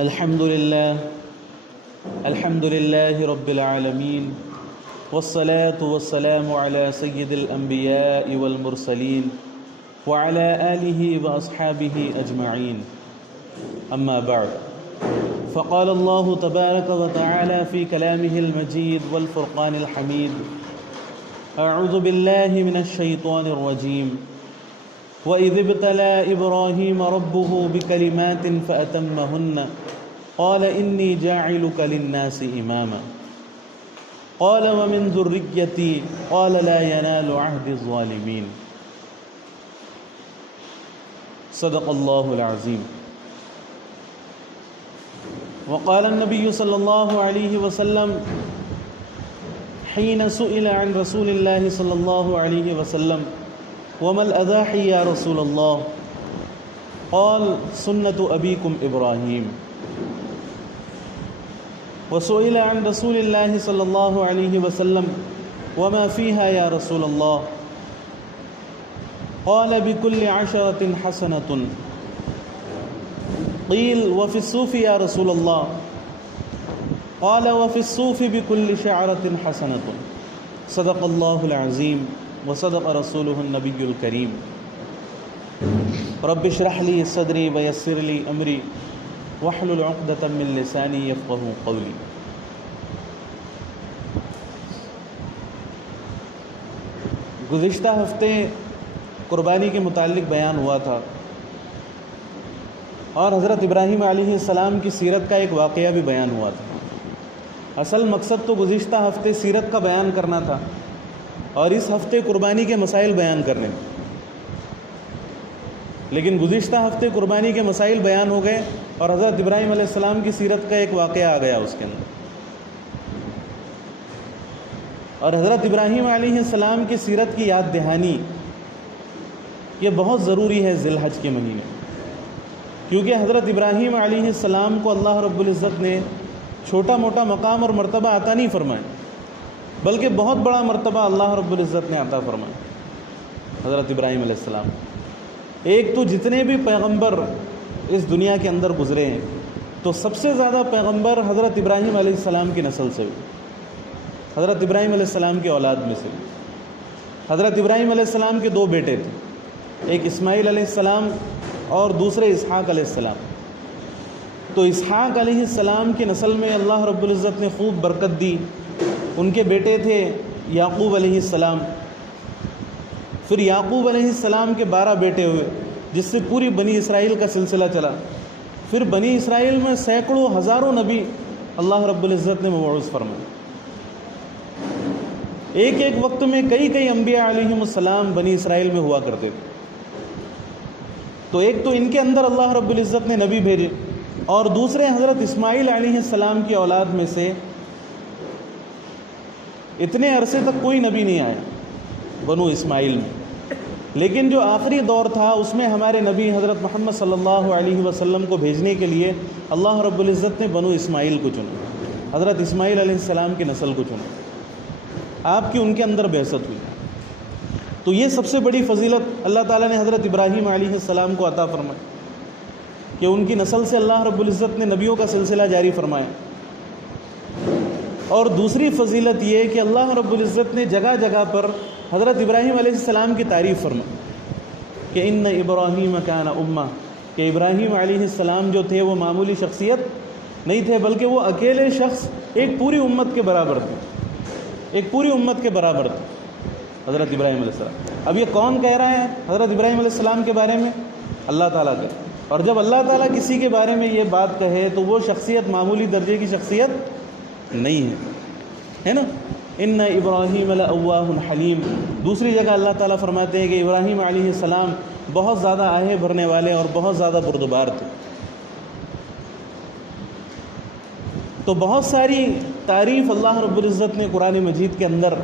الحمد لله رب العالمين والصلاة والسلام على سيد الأنبياء والمرسلين وعلى آله وأصحابه أجمعين. أما بعد، فقال الله تبارك وتعالى في كلامه المجيد والفرقان الحميد: أعوذ بالله من الشيطان الرجيم. وَإِذِ ابْتَلَى إِبْرَاهِيمَ رَبُّهُ بِكَلِمَاتٍ فَأَتَمَّهُنَّ قَالَ إِنِّي جَاعِلُكَ لِلنَّاسِ إِمَامًا قَالَ وَمِنْ ذُرِّيَّتِي قَالَ لَا يَنَالُ عَهْدِ الظَّالِمِينَ. صدق اللہ العظیم. وقال النبي صلى الله عليه وسلم حين سئل عن رسول الله صلى الله عليه وسلم: وما الأضاحي يا رسول الله؟ قال: سنة أبيكم إبراهيم. وسئل عن رسول الله صلى الله عليه وسلم: وما فيها يا رسول الله؟ قال: بكل 10 حسنة. قيل: وفي الصوف يا رسول الله؟ قال: وفي الصوف بكل شعرة حسنة. صدق الله العظيم وصدق رسوله النبي الكريم. رب اشرح لي صدري ويسر لي امري واحلل عقدة من لساني يفقهوا قولي. گزشتہ ہفتے قربانی کے متعلق بیان ہوا تھا اور حضرت ابراہیم علیہ السلام کی سیرت کا ایک واقعہ بھی بیان ہوا تھا. اصل مقصد تو گزشتہ ہفتے سیرت کا بیان کرنا تھا اور اس ہفتے قربانی کے مسائل بیان کرنے تھے، لیکن گزشتہ ہفتے قربانی کے مسائل بیان ہو گئے اور حضرت ابراہیم علیہ السلام کی سیرت کا ایک واقعہ آ گیا اس کے اندر. اور حضرت ابراہیم علیہ السلام کی سیرت کی یاد دہانی یہ بہت ضروری ہے ذی الحج کے مہینے، کیونکہ حضرت ابراہیم علیہ السلام کو اللہ رب العزت نے چھوٹا موٹا مقام اور مرتبہ عطا نہیں فرمائے، بلکہ بہت بڑا مرتبہ اللہ رب العزت نے عطا فرمایا حضرت ابراہیم علیہ السلام. ایک تو جتنے بھی پیغمبر اس دنیا کے اندر گزرے ہیں تو سب سے زیادہ پیغمبر حضرت ابراہیم علیہ السلام کی نسل سے ہوئے، حضرت ابراہیم علیہ السلام کی اولاد میں سے. حضرت ابراہیم علیہ السلام کے 2 بیٹے تھے، ایک اسماعیل علیہ السلام اور دوسرے اسحاق علیہ السلام. تو اسحاق علیہ السلام کی نسل میں اللہ رب العزت نے خوب برکت دی. ان کے بیٹے تھے یعقوب علیہ السلام. پھر یعقوب علیہ السلام کے 12 بیٹے ہوئے، جس سے پوری بنی اسرائیل کا سلسلہ چلا. پھر بنی اسرائیل میں سینکڑوں ہزاروں نبی اللہ رب العزت نے مبعوث فرمائے. ایک ایک وقت میں کئی انبیاء علیہم السلام بنی اسرائیل میں ہوا کرتے تھے. تو ایک تو ان کے اندر اللہ رب العزت نے نبی بھیجے، اور دوسرے حضرت اسماعیل علیہ السلام کی اولاد میں سے اتنے عرصے تک کوئی نبی نہیں آیا بنو اسماعیل میں. لیکن جو آخری دور تھا اس میں ہمارے نبی حضرت محمد صلی اللہ علیہ وسلم کو بھیجنے کے لیے اللہ رب العزت نے بنو اسماعیل کو چنا، حضرت اسماعیل علیہ السلام کی نسل کو چنا. آپ کی ان کے اندر بعثت ہوئی. تو یہ سب سے بڑی فضیلت اللہ تعالیٰ نے حضرت ابراہیم علیہ السلام کو عطا فرمائی کہ ان کی نسل سے اللہ رب العزت نے نبیوں کا سلسلہ جاری فرمایا. اور دوسری فضیلت یہ کہ اللہ رب العزت نے جگہ جگہ پر حضرت ابراہیم علیہ السلام کی تعریف فرمائی کہ ان ابراہیم کان امہ، کہ ابراہیم علیہ السلام جو تھے وہ معمولی شخصیت نہیں تھے، بلکہ وہ اکیلے شخص ایک پوری امت کے برابر تھے، ایک پوری امت کے برابر تھے حضرت ابراہیم علیہ السلام. اب یہ کون کہہ رہا ہے حضرت ابراہیم علیہ السلام کے بارے میں؟ اللہ تعالیٰ کا. اور جب اللہ تعالیٰ کسی کے بارے میں یہ بات کہے تو وہ شخصیت معمولی درجے کی شخصیت نہیں ہے نا. ان ابراہیم لأواہ حلیم. دوسری جگہ اللہ تعالیٰ فرماتے ہیں کہ ابراہیم علیہ السلام بہت زیادہ آہے بھرنے والے اور بہت زیادہ بردبار تھے. تو بہت ساری تعریف اللہ رب العزت نے قرآن مجید کے اندر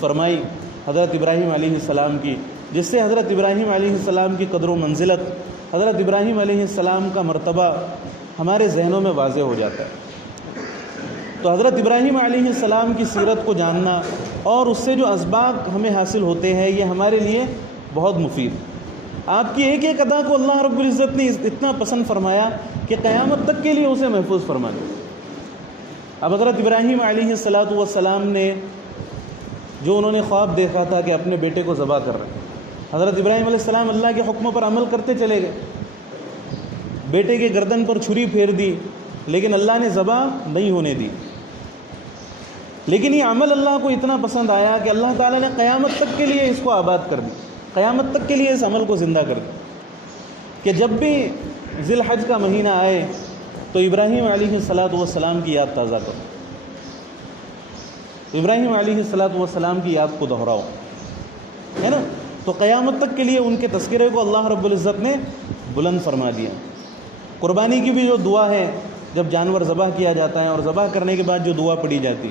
فرمائی حضرت ابراہیم علیہ السلام کی، جس سے حضرت ابراہیم علیہ السلام کی قدر و منزلت، حضرت ابراہیم علیہ السلام کا مرتبہ ہمارے ذہنوں میں واضح ہو جاتا ہے. تو حضرت ابراہیم علیہ السلام کی سیرت کو جاننا اور اس سے جو اسباق ہمیں حاصل ہوتے ہیں یہ ہمارے لیے بہت مفید. آپ کی ایک ایک ادا کو اللہ رب العزت نے اتنا پسند فرمایا کہ قیامت تک کے لیے اسے محفوظ فرما دیا۔ اب حضرت ابراہیم علیہ السلام نے جو انہوں نے خواب دیکھا تھا کہ اپنے بیٹے کو ذبح کر رہے ہیں، حضرت ابراہیم علیہ السلام اللہ کے حکموں پر عمل کرتے چلے گئے، بیٹے کے گردن پر چھری پھیر دی، لیکن اللہ نے ذبح نہیں ہونے دی۔ لیکن یہ عمل اللہ کو اتنا پسند آیا کہ اللہ تعالیٰ نے قیامت تک کے لیے اس کو آباد کر دی، قیامت تک کے لیے اس عمل کو زندہ کر دی کہ جب بھی ذی الحج کا مہینہ آئے تو ابراہیم علیہ السلام کی یاد تازہ کرو، ابراہیم علیہ السلام کی یاد کو دہراؤ، ہے نا؟ تو قیامت تک کے لیے ان کے تذکرے کو اللہ رب العزت نے بلند فرما دیا۔ قربانی کی بھی جو دعا ہے جب جانور ذبح کیا جاتا ہے اور ذبح کرنے کے بعد جو دعا پڑھی جاتی،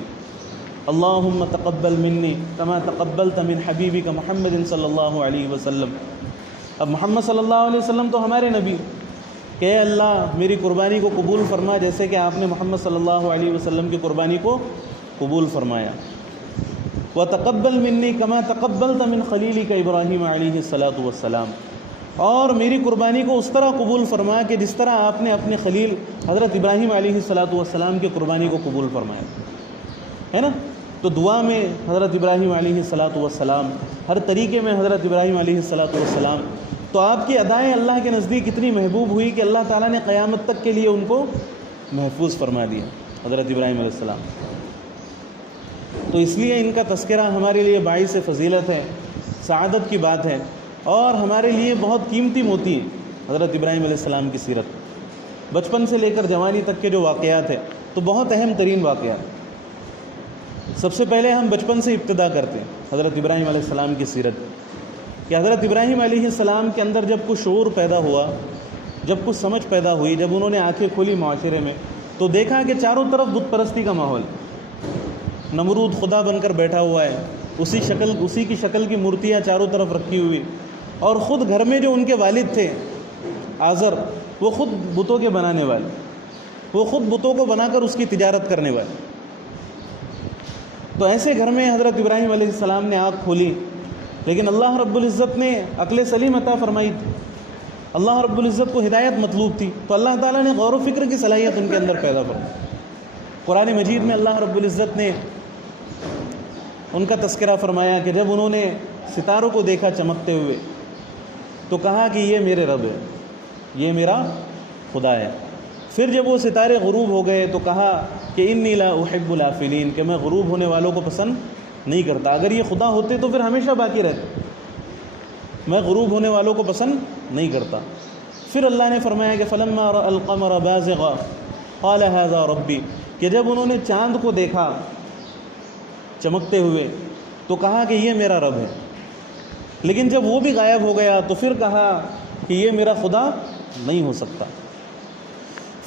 اللہم تقبل منی کما تقبلت من حبیبک محمد صلی اللہ علیہ وسلم۔ اب محمد صلی اللہ علیہ وسلم تو ہمارے نبی، کہ اے اللہ میری قربانی کو قبول فرما جیسے کہ آپ نے محمد صلی اللہ علیہ وسلم کی قربانی کو قبول فرمایا۔ وتقبل منی کما تقبلت من خلیلک ابراہیم علیہ السلام، اور میری قربانی کو اس طرح قبول فرما کہ جس طرح آپ نے اپنے خلیل حضرت ابراہیم علیہ السلام کی قربانی کو قبول فرمایا، ہے نا؟ تو دعا میں حضرت ابراہیم علیہ السلام، ہر طریقے میں حضرت ابراہیم علیہ السلام، تو آپ کی ادائیں اللہ کے نزدیک اتنی محبوب ہوئی کہ اللہ تعالیٰ نے قیامت تک کے لیے ان کو محفوظ فرما دیا، حضرت ابراہیم علیہ السلام۔ تو اس لیے ان کا تذکرہ ہمارے لیے باعث فضیلت ہے، سعادت کی بات ہے، اور ہمارے لیے بہت قیمتی موتی ہے حضرت ابراہیم علیہ السلام کی سیرت، بچپن سے لے کر جوانی تک کے جو واقعات ہیں تو بہت اہم ترین واقعات۔ سب سے پہلے ہم بچپن سے ابتدا کرتے ہیں حضرت ابراہیم علیہ السلام کی سیرت، کہ حضرت ابراہیم علیہ السلام کے اندر جب کچھ شعور پیدا ہوا، جب کچھ سمجھ پیدا ہوئی، جب انہوں نے آنکھیں کھولی معاشرے میں، تو دیکھا کہ چاروں طرف بت پرستی کا ماحول، نمرود خدا بن کر بیٹھا ہوا ہے، اسی کی شکل کی مورتیاں چاروں طرف رکھی ہوئی، اور خود گھر میں جو ان کے والد تھے آزر، وہ خود بتوں کے بنانے والے، وہ خود بتوں کو بنا کر اس کی تجارت کرنے والے۔ تو ایسے گھر میں حضرت ابراہیم علیہ السلام نے آنکھ کھولی، لیکن اللہ رب العزت نے عقل سلیم عطا فرمائی تھی، اللہ رب العزت کو ہدایت مطلوب تھی، تو اللہ تعالیٰ نے غور و فکر کی صلاحیت ان کے اندر پیدا فرمائی۔ قرآن مجید میں اللہ رب العزت نے ان کا تذکرہ فرمایا کہ جب انہوں نے ستاروں کو دیکھا چمکتے ہوئے تو کہا کہ یہ میرے رب ہے، یہ میرا خدا ہے۔ پھر جب وہ ستارے غروب ہو گئے تو کہا کہ انی لا احب الافلین، کہ میں غروب ہونے والوں کو پسند نہیں کرتا، اگر یہ خدا ہوتے تو پھر ہمیشہ باقی رہتے، میں غروب ہونے والوں کو پسند نہیں کرتا۔ پھر اللہ نے فرمایا کہ فلما رأى القمر بازغا قال هذا ربی، کہ جب انہوں نے چاند کو دیکھا چمکتے ہوئے تو کہا کہ یہ میرا رب ہے، لیکن جب وہ بھی غائب ہو گیا تو پھر کہا کہ یہ میرا خدا نہیں ہو سکتا۔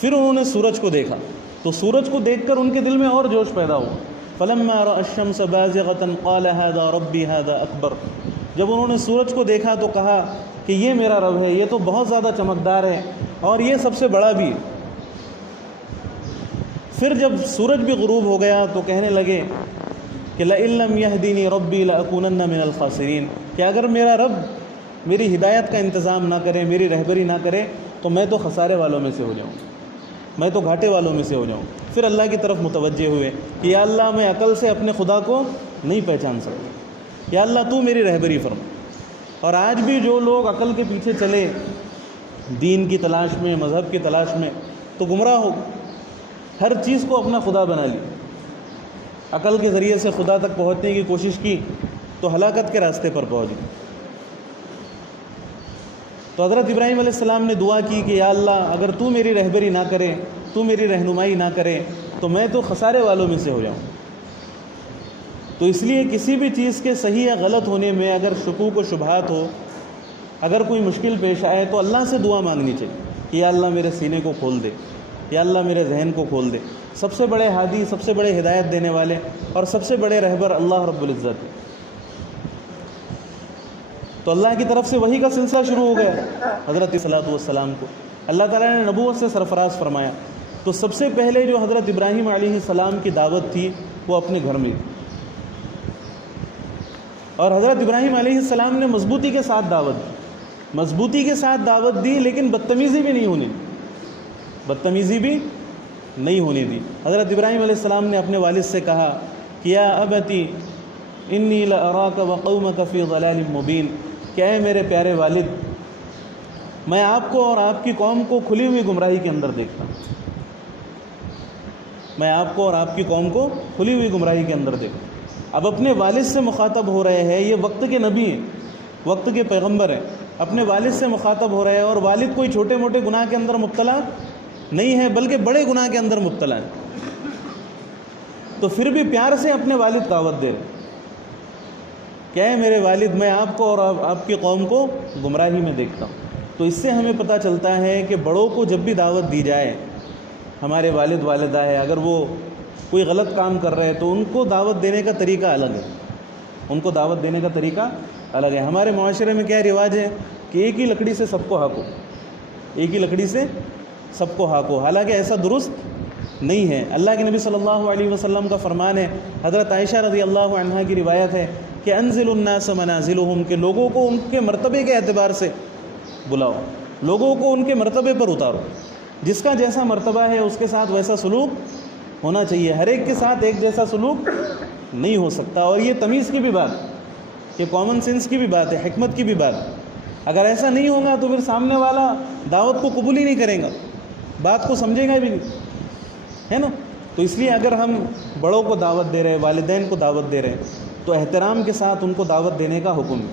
پھر انہوں نے سورج کو دیکھا تو سورج کو دیکھ کر ان کے دل میں اور جوش پیدا ہوا، فلما رأى الشمس بازغة قال هذا ربي هذا اکبر، جب انہوں نے سورج کو دیکھا تو کہا کہ یہ میرا رب ہے، یہ تو بہت زیادہ چمکدار ہے اور یہ سب سے بڑا بھی ہے۔ پھر جب سورج بھی غروب ہو گیا تو کہنے لگے کہ لئن لم يهدني ربي لأكونن من الخاسرين، کہ اگر میرا رب میری ہدایت کا انتظام نہ کرے، میری رہبری نہ کرے تو میں تو خسارے والوں میں سے ہو جاؤں، میں تو گھاٹے والوں میں سے ہو جاؤں۔ پھر اللہ کی طرف متوجہ ہوئے کہ یا اللہ میں عقل سے اپنے خدا کو نہیں پہچان سکتا، یا اللہ تو میری رہبری فرما۔ اور آج بھی جو لوگ عقل کے پیچھے چلے دین کی تلاش میں، مذہب کی تلاش میں، تو گمراہ ہو، ہر چیز کو اپنا خدا بنا لی، عقل کے ذریعے سے خدا تک پہنچنے کی کوشش کی تو ہلاکت کے راستے پر پہنچ گئی۔ تو حضرت ابراہیم علیہ السلام نے دعا کی کہ یا اللہ اگر تو میری رہبری نہ کرے، تو میری رہنمائی نہ کرے تو میں تو خسارے والوں میں سے ہو جاؤں۔ تو اس لیے کسی بھی چیز کے صحیح یا غلط ہونے میں اگر شکوک و شبہات ہو، اگر کوئی مشکل پیش آئے تو اللہ سے دعا مانگنی چاہیے کہ یا اللہ میرے سینے کو کھول دے، یا اللہ میرے ذہن کو کھول دے۔ سب سے بڑے ہادی، سب سے بڑے ہدایت دینے والے اور سب سے بڑے رہبر اللہ رب العزت ہے۔ تو اللہ کی طرف سے وحی کا سلسلہ شروع ہو گیا حضرت والسلام کو، اللہ تعالیٰ نے نبوت سے سرفراز فرمایا۔ تو سب سے پہلے جو حضرت ابراہیم علیہ السلام کی دعوت تھی وہ اپنے گھر میں تھی، اور حضرت ابراہیم علیہ السلام نے مضبوطی کے ساتھ دعوت دی، مضبوطی کے ساتھ دعوت دی، لیکن بدتمیزی بھی نہیں ہونی، بدتمیزی بھی نہیں ہونے دی۔ حضرت ابراہیم علیہ السلام نے اپنے والد سے کہا کہ یا ابتی انی لاراک وقومک فی ضلال مبین، کہ اے میرے پیارے والد، میں آپ کو اور آپ کی قوم کو کھلی ہوئی گمراہی کے اندر دیکھتا ہوں، میں آپ کو اور آپ کی قوم کو کھلی ہوئی گمراہی کے اندر دیکھتا ہوں۔ اب اپنے والد سے مخاطب ہو رہے ہیں، یہ وقت کے نبی ہیں، وقت کے پیغمبر ہیں، اپنے والد سے مخاطب ہو رہے ہیں، اور والد کوئی چھوٹے موٹے گناہ کے اندر مبتلا نہیں ہے بلکہ بڑے گناہ کے اندر مبتلا ہے، تو پھر بھی پیار سے اپنے والد دعوت دے رہے کہ اے میرے والد، میں آپ کو اور آپ کی قوم کو گمراہی میں دیکھتا ہوں۔ تو اس سے ہمیں پتہ چلتا ہے کہ بڑوں کو جب بھی دعوت دی جائے، ہمارے والد والدہ ہے، اگر وہ کوئی غلط کام کر رہے ہیں تو ان کو دعوت دینے کا طریقہ الگ ہے، ان کو دعوت دینے کا طریقہ الگ ہے۔ ہمارے معاشرے میں کیا رواج ہے کہ ایک ہی لکڑی سے سب کو ہانکو، ایک ہی لکڑی سے سب کو ہانکو، حالانکہ ایسا درست نہیں ہے۔ اللہ کے نبی صلی اللہ علیہ وسلم کا فرمان ہے، حضرت عائشہ رضی اللہ عنہا کی روایت ہے کہ انزل الناس منازلہم، کہ لوگوں کو ان کے مرتبے کے اعتبار سے بلاؤ، لوگوں کو ان کے مرتبے پر اتارو، جس کا جیسا مرتبہ ہے اس کے ساتھ ویسا سلوک ہونا چاہیے، ہر ایک کے ساتھ ایک جیسا سلوک نہیں ہو سکتا۔ اور یہ تمیز کی بھی بات، یہ کامن سینس کی بھی بات ہے، حکمت کی بھی بات۔ اگر ایسا نہیں ہوگا تو پھر سامنے والا دعوت کو قبول ہی نہیں کرے گا، بات کو سمجھے گا بھی نہیں، ہے نا۔ تو اس لیے اگر ہم بڑوں کو دعوت دے رہے ہیں، والدین کو دعوت دے رہے ہیں، تو احترام کے ساتھ ان کو دعوت دینے کا حکم ہے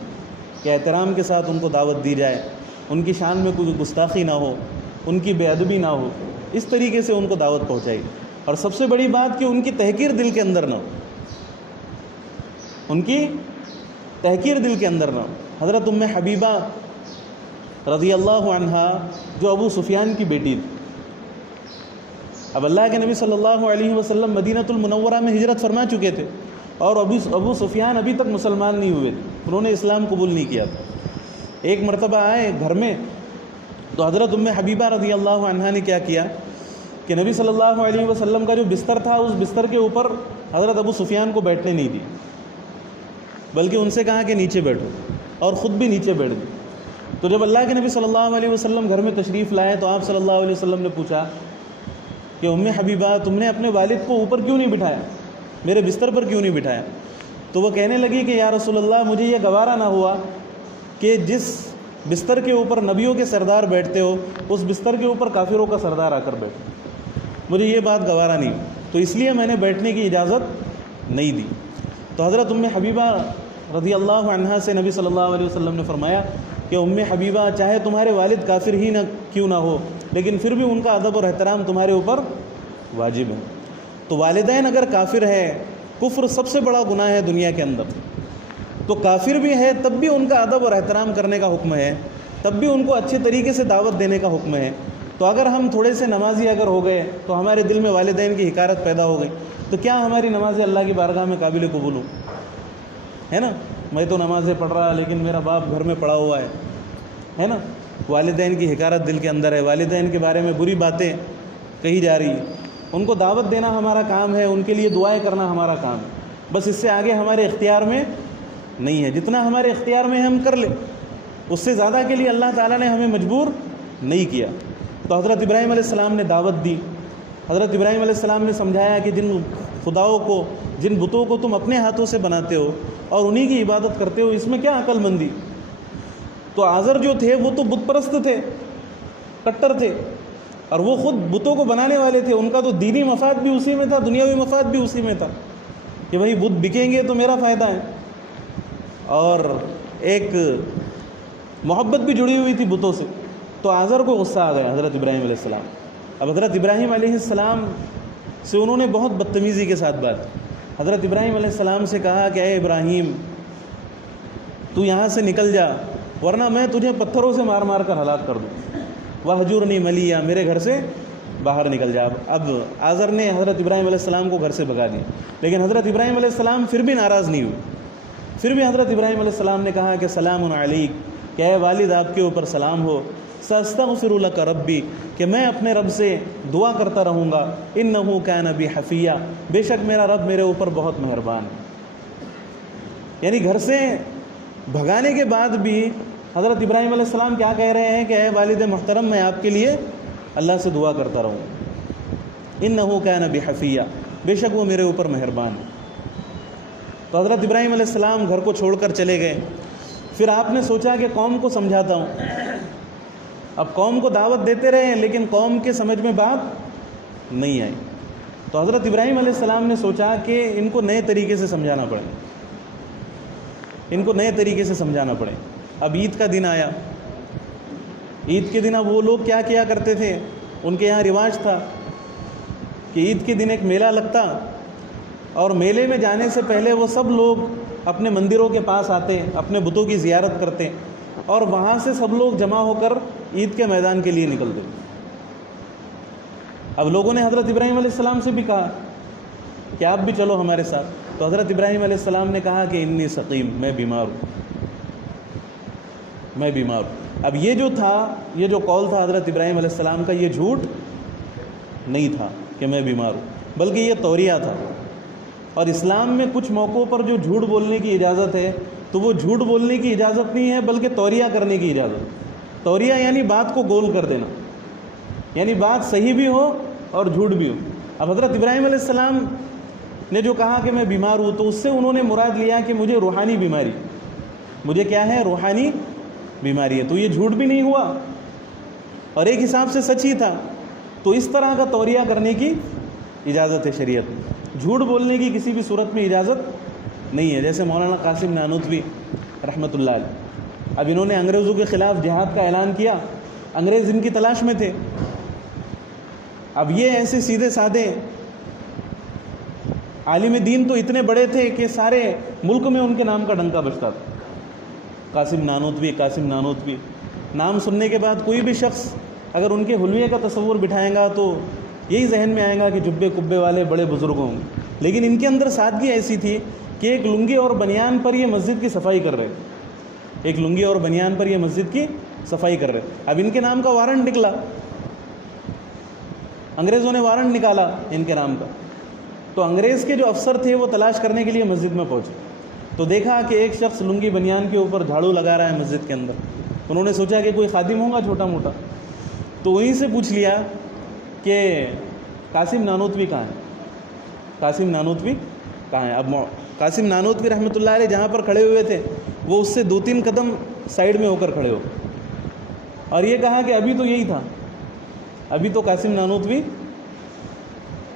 کہ احترام کے ساتھ ان کو دعوت دی جائے، ان کی شان میں کوئی گستاخی نہ ہو، ان کی بے ادبی نہ ہو، اس طریقے سے ان کو دعوت پہنچائی۔ اور سب سے بڑی بات کہ ان کی تحقیر دل کے اندر نہ ہو، ان کی تحقیر دل کے اندر نہ ہو۔ حضرت ام حبیبہ رضی اللہ عنہا جو ابو سفیان کی بیٹی تھی، اب اللہ کے نبی صلی اللہ علیہ وسلم مدینۃ المنورہ میں ہجرت فرما چکے تھے، اور ابو سفیان ابھی تک مسلمان نہیں ہوئے تھے، انہوں نے اسلام قبول نہیں کیا تھا۔ ایک مرتبہ آئے گھر میں تو حضرت ام حبیبہ رضی اللہ عنہا نے کیا کیا کہ نبی صلی اللہ علیہ وسلم کا جو بستر تھا، اس بستر کے اوپر حضرت ابو سفیان کو بیٹھنے نہیں دی، بلکہ ان سے کہا کہ نیچے بیٹھو، اور خود بھی نیچے بیٹھ گئے۔ تو جب اللہ کے نبی صلی اللہ علیہ وسلم گھر میں تشریف لائے تو آپ صلی اللہ علیہ وسلم نے پوچھا کہ ام حبیبہ، تم نے اپنے والد کو اوپر کیوں نہیں بٹھایا، میرے بستر پر کیوں نہیں بٹھایا؟ تو وہ کہنے لگی کہ یا رسول اللہ، مجھے یہ گوارا نہ ہوا کہ جس بستر کے اوپر نبیوں کے سردار بیٹھتے ہو، اس بستر کے اوپر کافروں کا سردار آ کر بیٹھے، مجھے یہ بات گوارا نہیں، تو اس لیے میں نے بیٹھنے کی اجازت نہیں دی۔ تو حضرت ام حبیبہ رضی اللہ عنہا سے نبی صلی اللہ علیہ وسلم نے فرمایا کہ ام حبیبہ، چاہے تمہارے والد کافر ہی نہ کیوں نہ ہو، لیکن پھر بھی ان کا ادب اور احترام تمہارے اوپر واجب ہے۔ تو والدین اگر کافر ہے، کفر سب سے بڑا گناہ ہے دنیا کے اندر، تو کافر بھی ہے تب بھی ان کا ادب اور احترام کرنے کا حکم ہے، تب بھی ان کو اچھے طریقے سے دعوت دینے کا حکم ہے۔ تو اگر ہم تھوڑے سے نمازی اگر ہو گئے تو ہمارے دل میں والدین کی حقارت پیدا ہو گئی، تو کیا ہماری نمازیں اللہ کی بارگاہ میں قابل قبول ہوں؟ ہے نا، میں تو نمازیں پڑھ رہا لیکن میرا باپ گھر میں پڑا ہوا ہے نا، والدین کی حقارت دل کے اندر ہے، والدین کے بارے میں بری باتیں کہی جا رہی ہیں، ان کو دعوت دینا ہمارا کام ہے، ان کے لیے دعائیں کرنا ہمارا کام ہے، بس اس سے آگے ہمارے اختیار میں نہیں ہے۔ جتنا ہمارے اختیار میں ہے ہم کر لیں، اس سے زیادہ کے لیے اللہ تعالیٰ نے ہمیں مجبور نہیں کیا۔ تو حضرت ابراہیم علیہ السلام نے دعوت دی، حضرت ابراہیم علیہ السلام نے سمجھایا کہ جن خداؤں کو، جن بتوں کو تم اپنے ہاتھوں سے بناتے ہو اور انہی کی عبادت کرتے ہو، اس میں کیا عقل مندی؟ تو آزر جو تھے وہ تو بت پرست تھے، کٹر تھے، اور وہ خود بتوں کو بنانے والے تھے، ان کا تو دینی مفاد بھی اسی میں تھا، دنیاوی مفاد بھی اسی میں تھا کہ بھائی بت بکیں گے تو میرا فائدہ ہے، اور ایک محبت بھی جڑی ہوئی تھی بتوں سے۔ تو آزر کو غصہ آ گیا حضرت ابراہیم علیہ السلام۔ اب حضرت ابراہیم علیہ السلام سے انہوں نے بہت بدتمیزی کے ساتھ بات کی۔ حضرت ابراہیم علیہ السلام سے کہا کہ اے ابراہیم، تو یہاں سے نکل جا، ورنہ میں تجھے پتھروں سے مار مار کر ہلاک کر دوں، وَاہْجُرْنِی مَلِیًّا، میرے گھر سے باہر نکل جا۔ اب آزر نے حضرت ابراہیم علیہ السلام کو گھر سے بھگا دیا، لیکن حضرت ابراہیم علیہ السلام پھر بھی ناراض نہیں ہوئے، پھر بھی حضرت ابراہیم علیہ السلام نے کہا کہ سلام علیک، کہ اے والد آپ کے اوپر سلام ہو، سأستغفر لک ربی، کہ میں اپنے رب سے دعا کرتا رہوں گا، انہ کان بی حفیہ، بے شک میرا رب میرے اوپر بہت مہربان ہے۔ یعنی گھر سے بھگانے کے بعد بھی حضرت ابراہیم علیہ السلام کیا کہہ رہے ہیں کہ اے والد محترم، میں آپ کے لیے اللہ سے دعا کرتا رہوں، انہ کان بی حفیہ، بے شک وہ میرے اوپر مہربان ہے۔ تو حضرت ابراہیم علیہ السلام گھر کو چھوڑ کر چلے گئے۔ پھر آپ نے سوچا کہ قوم کو سمجھاتا ہوں۔ اب قوم کو دعوت دیتے رہے لیکن قوم کے سمجھ میں بات نہیں آئی، تو حضرت ابراہیم علیہ السلام نے سوچا کہ ان کو نئے طریقے سے سمجھانا پڑے، ان کو نئے طریقے سے سمجھانا پڑے۔ اب عید کا دن آیا۔ عید کے دن اب وہ لوگ کیا کیا کرتے تھے، ان کے یہاں رواج تھا کہ عید کے دن ایک میلہ لگتا، اور میلے میں جانے سے پہلے وہ سب لوگ اپنے مندروں کے پاس آتے، اپنے بتوں کی زیارت کرتے، اور وہاں سے سب لوگ جمع ہو کر عید کے میدان کے لیے نکلتے۔ اب لوگوں نے حضرت ابراہیم علیہ السلام سے بھی کہا کہ آپ بھی چلو ہمارے ساتھ، تو حضرت ابراہیم علیہ السلام نے کہا کہ انی سقیم، میں بیمار ہوں، میں بیمار ہوں۔ اب یہ جو تھا، یہ جو قول تھا حضرت ابراہیم علیہ السلام کا، یہ جھوٹ نہیں تھا کہ میں بیمار ہوں، بلکہ یہ توریہ تھا۔ اور اسلام میں کچھ موقعوں پر جو جھوٹ بولنے کی اجازت ہے، تو وہ جھوٹ بولنے کی اجازت نہیں ہے بلکہ توریہ کرنے کی اجازت۔ توریہ یعنی بات کو گول کر دینا، یعنی بات صحیح بھی ہو اور جھوٹ بھی ہو۔ اب حضرت ابراہیم علیہ السلام نے جو کہا کہ میں بیمار ہوں، تو اس سے انہوں نے مراد لیا کہ مجھے روحانی بیماری، مجھے کیا ہے، روحانی بیماری ہے۔ تو یہ جھوٹ بھی نہیں ہوا اور ایک حساب سے سچ ہی تھا۔ تو اس طرح کا توریہ کرنے کی اجازت ہے شریعت میں، جھوٹ بولنے کی کسی بھی صورت میں اجازت نہیں ہے۔ جیسے مولانا قاسم نانوتوی رحمۃ اللہ علیہ، اب انہوں نے انگریزوں کے خلاف جہاد کا اعلان کیا، انگریز ان کی تلاش میں تھے۔ اب یہ ایسے سیدھے سادے عالم دین تو اتنے بڑے تھے کہ سارے ملک میں ان کے نام کا ڈنکا بجتا تھا، قاسم نانوتوی، قاسم نانوتوی۔ نام سننے کے بعد کوئی بھی شخص اگر ان کے حلیے کا تصور بٹھائیں گا تو یہی ذہن میں آئے گا کہ جبے کبے والے بڑے بزرگ ہوں گے، لیکن ان کے اندر سادگی ایسی تھی کہ ایک لنگی اور بنیان پر یہ مسجد کی صفائی کر رہے تھے، ایک لنگی اور بنیان پر یہ مسجد کی صفائی کر رہے تھے۔ اب ان کے نام کا وارنٹ نکلا، انگریزوں نے وارنٹ نکالا ان کے نام کا، تو انگریز کے جو افسر تھے وہ تلاش کرنے کے لیے مسجد میں پہنچے، تو دیکھا کہ ایک شخص لنگی بنیان کے اوپر جھاڑو لگا رہا ہے مسجد کے اندر۔ انہوں نے سوچا کہ کوئی خادم ہوگا چھوٹا موٹا، تو انہیں سے پوچھ لیا کہ قاسم نانوتوی کہاں ہے، قاسم نانوتوی کہاں ہے۔ اب قاسم نانوتوی رحمۃ اللہ علیہ جہاں پر کھڑے ہوئے تھے وہ اس سے 2-3 قدم سائڈ میں ہو کر کھڑے ہو، اور یہ کہا کہ ابھی تو یہی تھا، ابھی تو قاسم نانوتوی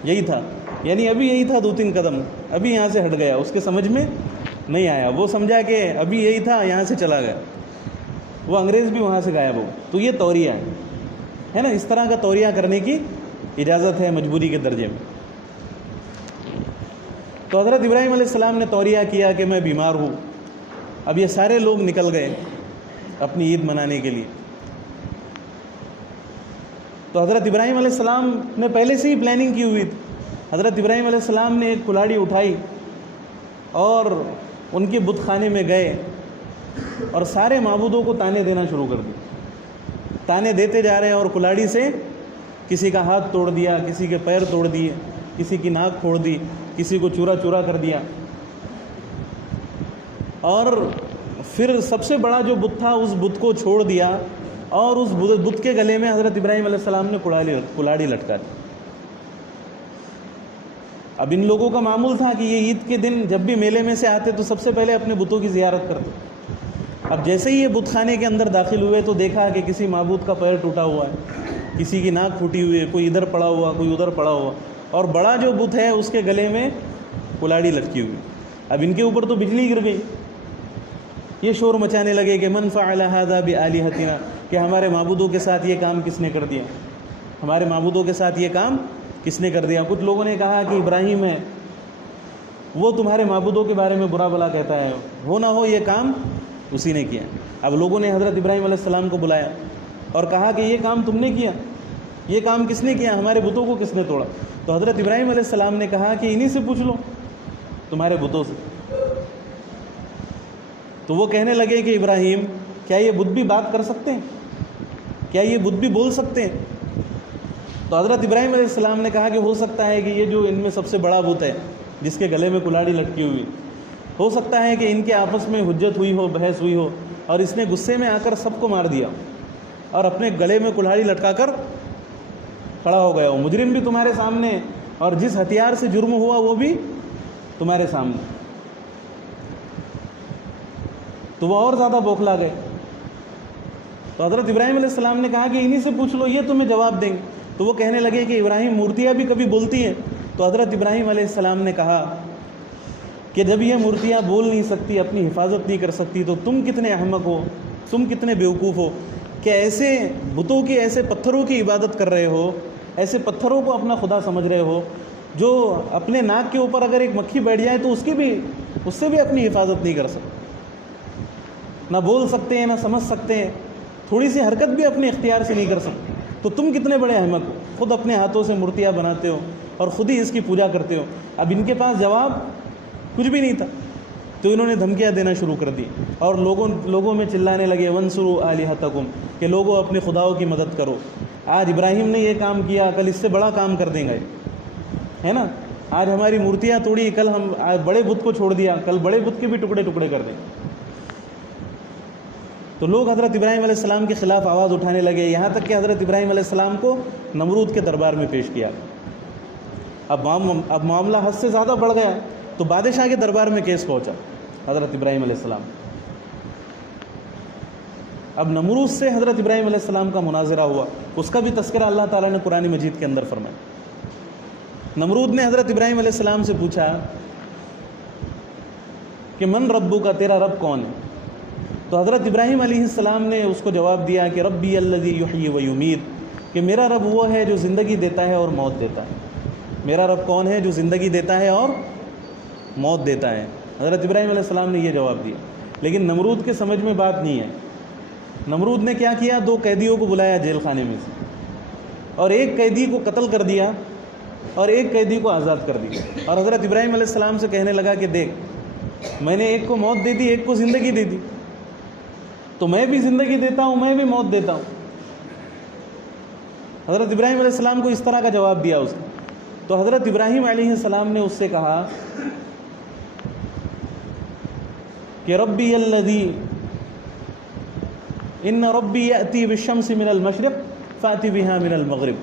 یہی تھا، یعنی ابھی یہی تھا 2-3 قدم، ابھی یہاں سے ہٹ گیا، اس کے سمجھ میں نہیں آیا، وہ سمجھا کہ ابھی یہی تھا، یہاں سے چلا گیا، وہ انگریز بھی وہاں سے غائب ہو۔ تو یہ توریہ ہے نا، اس طرح کا توریہ کرنے کی اجازت ہے مجبوری کے درجے میں۔ تو حضرت ابراہیم علیہ السلام نے توریہ کیا کہ میں بیمار ہوں۔ اب یہ سارے لوگ نکل گئے اپنی عید منانے کے لیے۔ تو حضرت ابراہیم علیہ السلام نے پہلے سے ہی پلاننگ کی ہوئی تھی۔ حضرت ابراہیم علیہ السلام نے ایک کلاڑی اٹھائی اور ان کے بت خانے میں گئے اور سارے معبودوں کو تانے دینا شروع کر دیے، تانے دیتے جا رہے ہیں، اور کلاڑی سے کسی کا ہاتھ توڑ دیا، کسی کے پیر توڑ دیے، کسی کی ناک پھوڑ دی، کسی کو چورا چورا کر دیا۔ اور پھر سب سے بڑا جو بت تھا اس بت کو چھوڑ دیا، اور اس بت کے گلے میں حضرت ابراہیم علیہ السلام نے کلاڑی لٹکا دی۔ اب ان لوگوں کا معمول تھا کہ یہ عید کے دن جب بھی میلے میں سے آتے تو سب سے پہلے اپنے بتوں کی زیارت کرتے۔ اب جیسے ہی یہ بت خانے کے اندر داخل ہوئے تو دیکھا کہ کسی معبود کا پیر ٹوٹا ہوا ہے، کسی کی ناک پھوٹی ہوئی ہے، کوئی ادھر پڑا ہوا، کوئی ادھر پڑا ہوا، اور بڑا جو بت ہے اس کے گلے میں کلاڑی لٹکی ہوئی۔ اب ان کے اوپر تو بجلی گر گئی، یہ شور مچانے لگے کہ من فعل ھذا بآلہتنا، کہ ہمارے معبودوں کے ساتھ یہ کام کس نے کر دیا، ہمارے معبودوں کے ساتھ یہ کام کس نے کر دیا۔ کچھ لوگوں نے کہا کہ ابراہیم ہے، وہ تمہارے معبودوں کے بارے میں برا بھلا کہتا ہے، ہو نہ ہو یہ کام اسی نے کیا۔ اب لوگوں نے حضرت ابراہیم علیہ السلام کو بلایا اور کہا کہ یہ کام تم نے کیا، یہ کام کس نے کیا، ہمارے بتوں کو کس نے توڑا۔ تو حضرت ابراہیم علیہ السلام نے کہا کہ انہی سے پوچھ لو، تمہارے بتوں سے۔ تو وہ کہنے لگے کہ ابراہیم، کیا یہ بت بھی بات کر سکتے ہیں، کیا یہ بت بھی بول سکتے ہیں؟ تو حضرت ابراہیم علیہ السلام نے کہا کہ ہو سکتا ہے کہ یہ جو ان میں سب سے بڑا بت ہے جس کے گلے میں کلاڑی لٹکی ہوئی، ہو سکتا ہے کہ ان کے آپس میں حجت ہوئی ہو، بحث ہوئی ہو، اور اس نے غصے میں آ کر سب کو مار دیا اور اپنے گلے میں کلہاڑی لٹکا کر کھڑا ہو گیا. وہ مجرم بھی تمہارے سامنے اور جس ہتھیار سے جرم ہوا وہ بھی تمہارے سامنے. تو وہ اور زیادہ بوکھلا گئے. تو حضرت ابراہیم علیہ السلام نے کہا کہ انہی سے پوچھ لو، یہ تمہیں جواب دیں گے. تو وہ کہنے لگے کہ ابراہیم مورتیاں بھی کبھی بولتی ہیں. تو حضرت ابراہیم علیہ السلام نے کہا کہ جب یہ مورتیاں بول نہیں سکتی، اپنی حفاظت نہیں کر سکتی، تو تم کتنے احمق ہو، تم کتنے بیوقوف ہو کہ ایسے بتوں کی، ایسے پتھروں کی عبادت کر رہے ہو، ایسے پتھروں کو اپنا خدا سمجھ رہے ہو جو اپنے ناک کے اوپر اگر ایک مکھی بیٹھ جائے تو اس سے بھی اپنی حفاظت نہیں کر سکتے، نہ بول سکتے ہیں، نہ سمجھ سکتے ہیں، تھوڑی سی حرکت بھی اپنے اختیار سے نہیں کر سکتے. تو تم کتنے بڑے احمق ہو، خود اپنے ہاتھوں سے مورتیاں بناتے ہو اور خود ہی اس کی پوجا کرتے ہو. اب ان کے پاس جواب کچھ بھی نہیں تھا. تو انہوں نے دھمکیاں دینا شروع کر دی اور لوگوں میں چلانے لگے وَانْصُرُوا آلِهَتَكُمْ کہ لوگوں اپنے خداؤں کی مدد کرو. آج ابراہیم نے یہ کام کیا، کل اس سے بڑا کام کر دیں گے، ہے نا. آج ہماری مورتیاں توڑی، کل ہم بڑے بت کو چھوڑ دیا، کل بڑے بت کے بھی ٹکڑے ٹکڑے کر دیں. تو لوگ حضرت ابراہیم علیہ السلام کے خلاف آواز اٹھانے لگے، یہاں تک کہ حضرت ابراہیم علیہ السلام کو نمرود کے دربار میں پیش کیا. اب معاملہ حد سے زیادہ بڑھ گیا تو بادشاہ کے دربار میں کیس پہنچا حضرت ابراہیم علیہ السلام. اب نمرود سے حضرت ابراہیم علیہ السلام کا مناظرہ ہوا. اس کا بھی تذکرہ اللہ تعالیٰ نے قرآن مجید کے اندر فرمایا. نمرود نے حضرت ابراہیم علیہ السلام سے پوچھا کہ من ربو کا، تیرا رب کون ہے؟ تو حضرت ابراہیم علیہ السلام نے اس کو جواب دیا کہ ربی الذی یحیی و یمیت، کہ میرا رب وہ ہے جو زندگی دیتا ہے اور موت دیتا ہے. میرا رب کون ہے؟ جو زندگی دیتا ہے اور موت دیتا ہے. حضرت ابراہیم علیہ السلام نے یہ جواب دیا. لیکن نمرود کے سمجھ میں بات نہیں ہے. نمرود نے کیا کیا؟ 2 قیدیوں کو بلایا جیل خانے میں سے، اور ایک قیدی کو قتل کر دیا اور ایک قیدی کو آزاد کر دیا. اور حضرت ابراہیم علیہ السلام سے کہنے لگا کہ دیکھ، میں نے ایک کو موت دے دی، ایک کو زندگی دے دی، تو میں بھی زندگی دیتا ہوں، میں بھی موت دیتا ہوں. حضرت ابراہیم علیہ السلام کو اس طرح کا جواب دیا اس نے. تو حضرت ابراہیم علیہ السلام نے اس سے کہا کہ ربی الذی ان ربی یأتی بالشمس من المشرق فأتی بها من المغرب،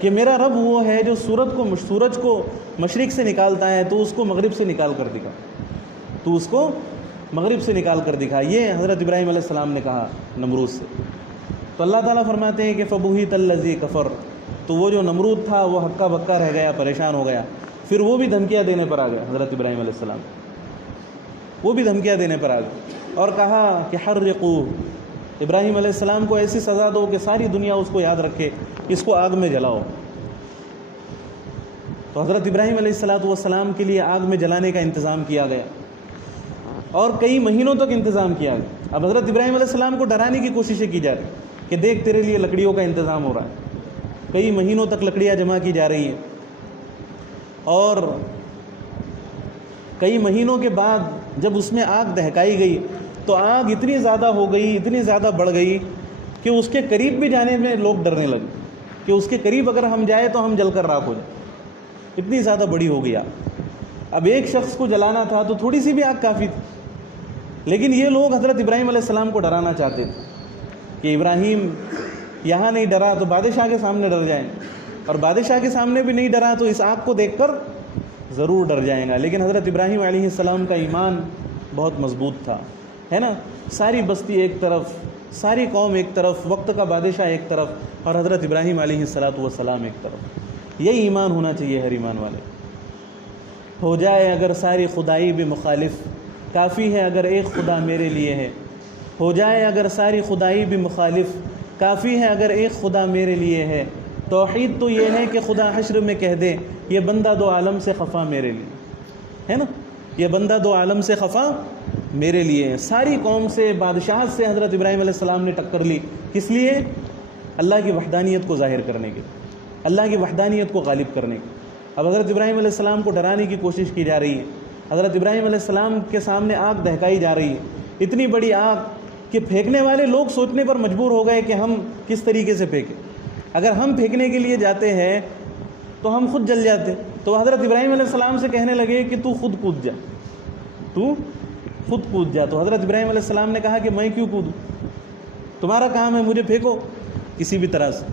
کہ میرا رب وہ ہے جو سورج کو مشرق سے نکالتا ہے تو اس کو مغرب سے نکال کر دکھا، تو اس کو مغرب سے نکال کر دکھا. یہ حضرت ابراہیم علیہ السلام نے کہا نمرود سے. تو اللہ تعالیٰ فرماتے ہیں کہ فبہت الذی کفر، تو وہ جو نمرود تھا وہ ہکا بکا رہ گیا، پریشان ہو گیا. پھر وہ بھی دھمکیاں دینے پر آ گیا. حضرت ابراہیم علیہ السلام وہ بھی دھمکیاں دینے پر آ گئے اور کہا کہ حرقوہ، ابراہیم علیہ السلام کو ایسی سزا دو کہ ساری دنیا اس کو یاد رکھے، اس کو آگ میں جلاؤ. تو حضرت ابراہیم علیہ السلام کے لیے آگ میں جلانے کا انتظام کیا گیا اور کئی مہینوں تک انتظام کیا گیا. اب حضرت ابراہیم علیہ السلام کو ڈرانے کی کوششیں کی جا رہی کہ دیکھ تیرے لیے لکڑیوں کا انتظام ہو رہا ہے. کئی مہینوں تک لکڑیاں جمع کی جا رہی ہیں اور کئی مہینوں کے بعد جب اس میں آگ دہکائی گئی تو آگ اتنی زیادہ ہو گئی، اتنی زیادہ بڑھ گئی کہ اس کے قریب بھی جانے میں لوگ ڈرنے لگے کہ اس کے قریب اگر ہم جائیں تو ہم جل کر راکھ ہو جائیں. اتنی زیادہ بڑی ہو گئی آگ. اب ایک شخص کو جلانا تھا تو تھوڑی سی بھی آگ کافی تھی، لیکن یہ لوگ حضرت ابراہیم علیہ السلام کو ڈرانا چاہتے تھے کہ ابراہیم یہاں نہیں ڈرا تو بادشاہ کے سامنے ڈر جائیں، اور بادشاہ کے سامنے بھی نہیں ڈرا تو اس آگ کو دیکھ کر ضرور ڈر جائیں گا. لیکن حضرت ابراہیم علیہ السلام کا ایمان بہت مضبوط تھا، ہے نا. ساری بستی ایک طرف، ساری قوم ایک طرف، وقت کا بادشاہ ایک طرف اور حضرت ابراہیم علیہ السلام ایک طرف. یہی ایمان ہونا چاہیے ہر ایمان والے. ہو جائے اگر ساری خدائی بھی مخالف، کافی ہے اگر ایک خدا میرے لیے ہے. ہو جائے اگر ساری خدائی بھی مخالف، کافی ہے اگر ایک خدا میرے لیے ہے. توحید تو یہ ہے کہ خدا حشر میں کہہ دے یہ بندہ 2 عالم سے خفا میرے لیے ہے نا، یہ بندہ 2 عالم سے خفا میرے لیے. ساری قوم سے، بادشاہت سے حضرت ابراہیم علیہ السلام نے ٹکر لی. کس لیے؟ اللہ کی وحدانیت کو ظاہر کرنے کے، اللہ کی وحدانیت کو غالب کرنے کے. اب حضرت ابراہیم علیہ السلام کو ڈرانے کی کوشش کی جا رہی ہے. حضرت ابراہیم علیہ السلام کے سامنے آگ دہکائی جا رہی ہے، اتنی بڑی آگ کہ پھینکنے والے لوگ سوچنے پر مجبور ہو گئے کہ ہم کس طریقے سے پھینکیں. اگر ہم پھینکنے کے لیے جاتے ہیں تو ہم خود جل جاتے. تو حضرت ابراہیم علیہ السلام سے کہنے لگے کہ تو خود کود جا، تو خود کود جا. تو حضرت ابراہیم علیہ السلام نے کہا کہ میں کیوں کودوں, تمہارا کام ہے, مجھے پھینکو کسی بھی طرح سے.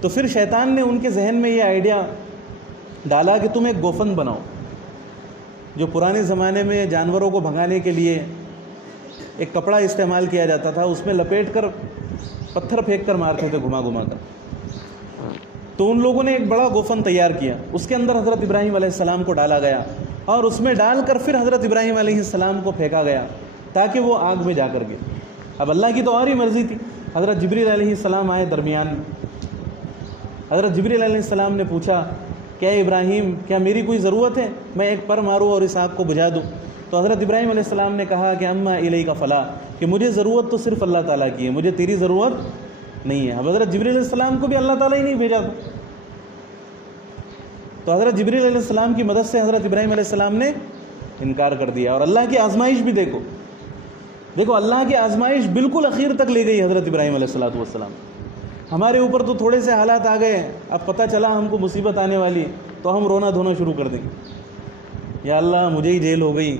تو پھر شیطان نے ان کے ذہن میں یہ آئیڈیا ڈالا کہ تم ایک گوفن بناؤ, جو پرانے زمانے میں جانوروں کو بھگانے کے لیے ایک کپڑا استعمال کیا جاتا تھا, اس میں لپیٹ کر پتھر پھینک کر مارتے تھے گھما گھما کر. تو ان لوگوں نے ایک بڑا گوفن تیار کیا, اس کے اندر حضرت ابراہیم علیہ السلام کو ڈالا گیا اور اس میں ڈال کر پھر حضرت ابراہیم علیہ السلام کو پھینکا گیا تاکہ وہ آگ میں جا کر گئے. اب اللہ کی تو اور ہی مرضی تھی. حضرت جبریل علیہ السلام آئے درمیان میں. حضرت جبریل علیہ السلام نے پوچھا کہ اے ابراہیم, کیا میری کوئی ضرورت ہے میں ایک پر ماروں اور اس آگ کو بجھا دوں؟ تو حضرت ابراہیم علیہ السلام نے کہا کہ اما الیک فلا, کہ مجھے ضرورت تو صرف اللہ تعالیٰ کی ہے, مجھے تیری ضرورت نہیں ہے. اب حضرت جبریل علیہ السلام کو بھی اللہ تعالیٰ ہی نہیں بھیجا تھا. تو حضرت جبریل علیہ السلام کی مدد سے حضرت ابراہیم علیہ السلام نے انکار کر دیا. اور اللہ کی آزمائش بھی دیکھو اللہ کی آزمائش بالکل اخیر تک لے گئی حضرت ابراہیم علیہ السلام. ہمارے اوپر تو تھوڑے سے حالات آ گئے, اب پتہ چلا ہم کو مصیبت آنے والی ہے تو ہم رونا دھونا شروع کر دیں گے, یا اللہ مجھے ہی جیل ہو گئی,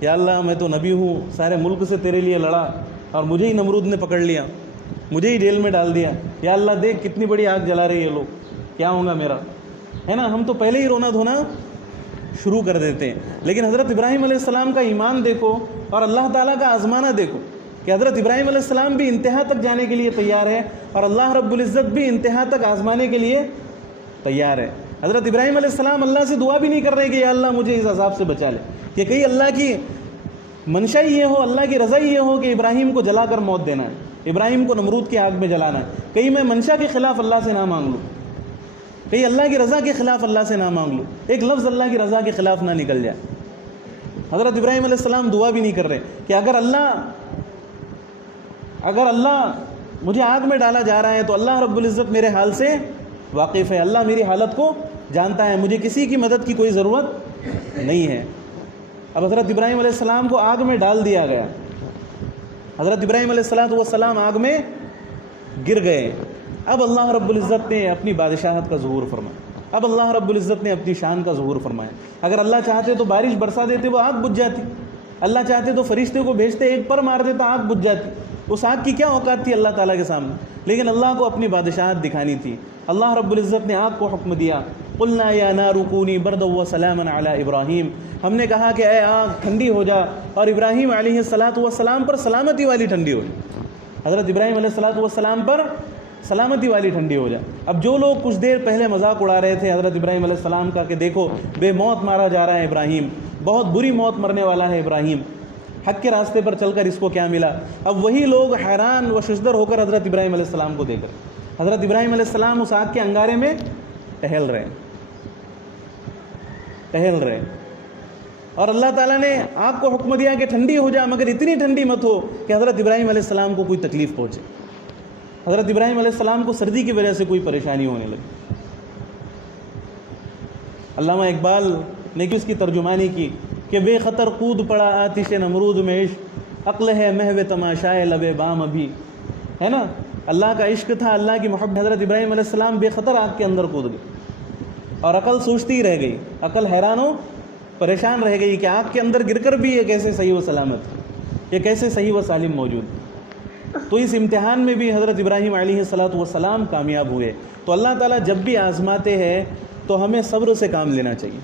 یا اللہ میں تو نبی ہوں, سارے ملک سے تیرے لیے لڑا اور مجھے ہی نمرود نے پکڑ لیا, مجھے ہی جیل میں ڈال دیا, یا اللہ دیکھ کتنی بڑی آگ جلا رہے یہ لوگ, کیا ہوگا میرا, ہے نا. ہم تو پہلے ہی رونا دھونا شروع کر دیتے ہیں. لیکن حضرت ابراہیم علیہ السلام کا ایمان دیکھو اور اللہ تعالیٰ کا آزمانہ دیکھو کہ حضرت ابراہیم علیہ السلام بھی انتہا تک جانے کے لیے تیار ہے اور اللہ رب العزت بھی انتہا تک آزمانے کے لیے تیار ہے. حضرت ابراہیم علیہ السلام اللہ سے دعا بھی نہیں کر رہے کہ یا اللہ مجھے اس عذاب سے بچا لے, کہ کہیں اللہ کی منشا ہی یہ ہو, اللہ کی رضا ہی یہ ہو کہ ابراہیم کو جلا کر موت دینا ہے, ابراہیم کو نمرود کی آگ میں جلانا ہے, کہیں میں منشا کے خلاف اللہ سے نہ مانگ لوں, کہیں اللہ کی رضا کے خلاف اللہ سے نہ مانگ لوں, ایک لفظ اللہ کی رضا کے خلاف نہ نکل جائے. حضرت ابراہیم علیہ السلام دعا بھی نہیں کر رہے کہ اگر اللہ مجھے آگ میں ڈالا جا رہا ہے تو اللہ رب العزت میرے حال سے واقف ہے, اللہ میری حالت کو جانتا ہے, مجھے کسی کی مدد کی کوئی ضرورت نہیں ہے. اب حضرت ابراہیم علیہ السلام کو آگ میں ڈال دیا گیا. حضرت ابراہیم علیہ السلام آگ میں گر گئے. اب اللہ رب العزت نے اپنی بادشاہت کا ظہور فرمایا, اب اللہ رب العزت نے اپنی شان کا ظہور فرمایا. اگر اللہ چاہتے تو بارش برسا دیتے, وہ آگ بجھ جاتی. اللہ چاہتے تو فرشتے کو بھیجتے, ایک پر مار دیتا, آگ بجھ جاتی. اس آگ کی کیا اوقات تھی اللہ تعالیٰ کے سامنے, لیکن اللہ کو اپنی بادشاہت دکھانی تھی. اللہ رب العزت نے آگ کو حکم دیا, قلنا یا نار کونی بردا وسلاما علی ابراہیم, ہم نے کہا کہ اے آگ ٹھنڈی ہو جا اور ابراہیم علیہ السلام پر سلامتی والی ٹھنڈی ہو جائے. حضرت ابراہیم علیہ السلام پر سلامتی والی ٹھنڈی ہو جائے. اب جو لوگ کچھ دیر پہلے مذاق اڑا رہے تھے حضرت ابراہیم علیہ السلام کا کہ دیکھو بے موت مارا جا رہا ہے ابراہیم, بہت بری موت مرنے والا ہے ابراہیم, حق کے راستے پر چل کر اس کو کیا ملا, اب وہی لوگ حیران و ششدر ہو کر حضرت ابراہیم علیہ السلام کو دیکھ کر, حضرت ابراہیم علیہ السلام اس آگ کے انگارے میں ٹہل رہے اور اللہ تعالیٰ نے آگ کو حکم دیا کہ ٹھنڈی ہو جا, مگر اتنی ٹھنڈی مت ہو کہ حضرت ابراہیم علیہ السلام کو کوئی تکلیف پہنچے. حضرت ابراہیم علیہ السلام کو سردی کی وجہ سے کوئی پریشانی ہونے لگی. علامہ اقبال نے اس کی ترجمانی کی کہ بے خطر کود پڑا آتش نمرود میں عشق, عقل ہے محو تماشائے لب بام ابھی, ہے نا. اللہ کا عشق تھا, اللہ کی محبت. حضرت ابراہیم علیہ السلام بے خطر آگ کے اندر کود گئے اور عقل سوچتی ہی رہ گئی, عقل حیران و پریشان رہ گئی کہ آگ کے اندر گر کر بھی یہ کیسے صحیح و سلامت, یہ کیسے صحیح و سالم موجود. تو اس امتحان میں بھی حضرت ابراہیم علیہ السلام کامیاب ہوئے. تو اللہ تعالیٰ جب بھی آزماتے ہیں تو ہمیں صبر سے کام لینا چاہیے.